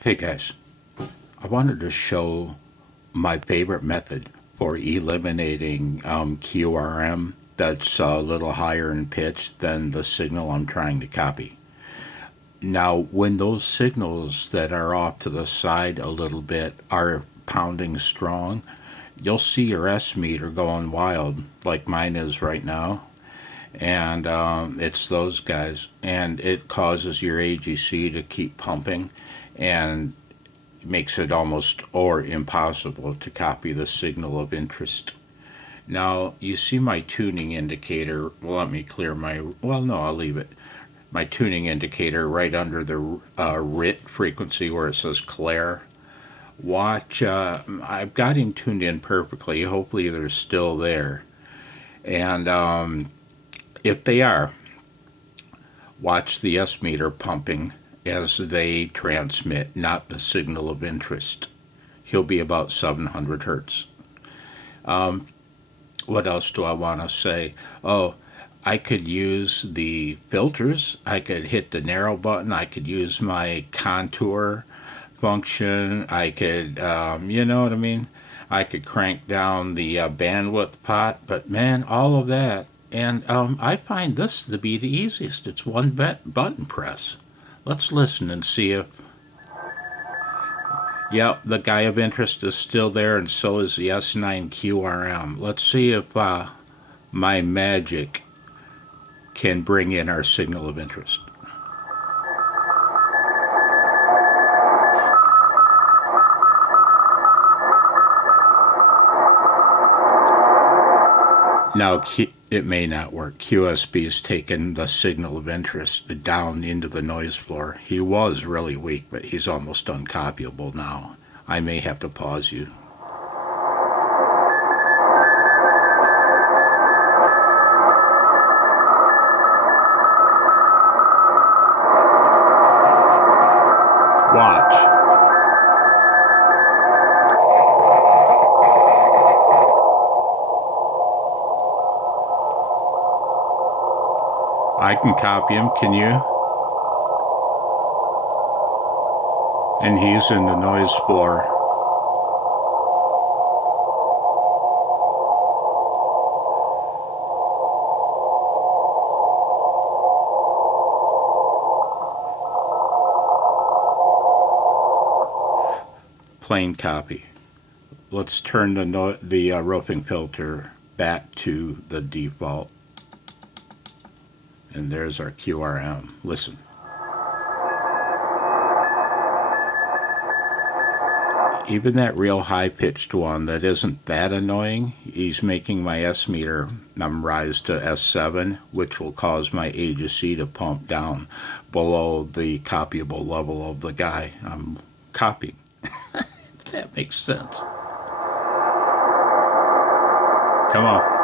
Hey guys, I wanted to show my favorite method for eliminating QRM that's a little higher in pitch than the signal I'm trying to copy. Now, when those signals that are off to the side a little bit are pounding strong, you'll see your S meter going wild like mine is right now. And it's those guys. And it causes your AGC to keep pumping and makes it almost or impossible to copy the signal of interest. Now, you see my tuning indicator. Well, let me clear my, well, no, I'll leave it. My tuning indicator right under the RIT frequency where it says Claire. Watch, I've got him tuned in perfectly. Hopefully, they're still there. And if they are, watch the S meter pumping as they transmit, not the signal of interest. He'll be about 700 hertz. What else do I want to say? Oh, I could use the filters. I could hit the narrow button. I could use my contour function. I could, you know what I mean? I could crank down the bandwidth pot. But man, all of that. And I find this to be the easiest. It's one button press. Let's listen and see if, yeah, the guy of interest is still there, and so is the S9 QRM. Let's see if my magic can bring in our signal of interest. Now, it may not work. QSB has taken the signal of interest down into the noise floor. He was really weak, but he's almost uncopyable now. I may have to pause you. Watch. I can copy him, can you? And he's in the noise floor. Plain copy. Let's turn the roofing filter back to the default. And there's our QRM. Listen. Even that real high-pitched one that isn't that annoying, he's making my S meter rise to S7, which will cause my AGC to pump down below the copyable level of the guy I'm copying. If that makes sense. Come on.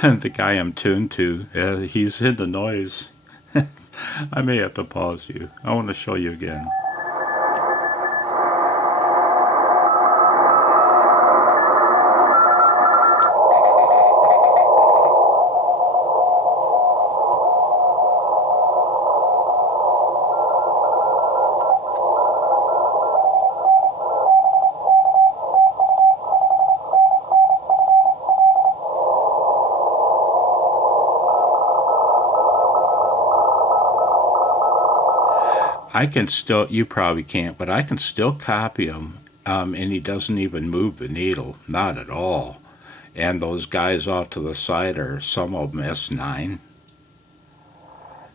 And the guy I'm tuned to, he's in the noise. I may have to pause you. I want to show you again. I can still, you probably can't, but I can still copy him, and he doesn't even move the needle, not at all. And those guys off to the side are some of them S9.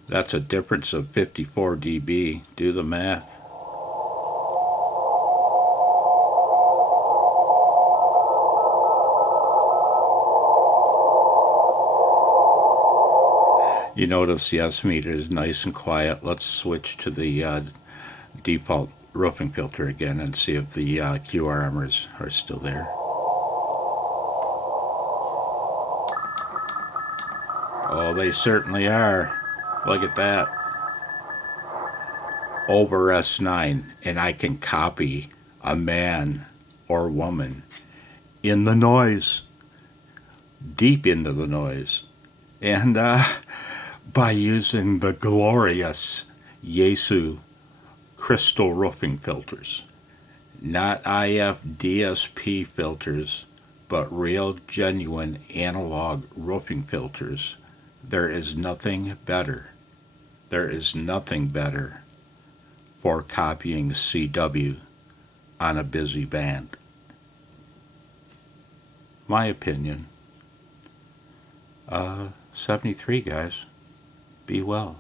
That's a difference of 54 dB. Do the math. You notice the S meter is nice and quiet. Let's switch to the default roofing filter again and see if the QRMers are still there. Oh, they certainly are. Look at that. Over S9, and I can copy a man or woman in the noise, deep into the noise. And by using the glorious Yaesu crystal roofing filters. Not IF DSP filters, but real, genuine analog roofing filters. There is nothing better. There is nothing better for copying CW on a busy band. My opinion. 73, guys. Be well.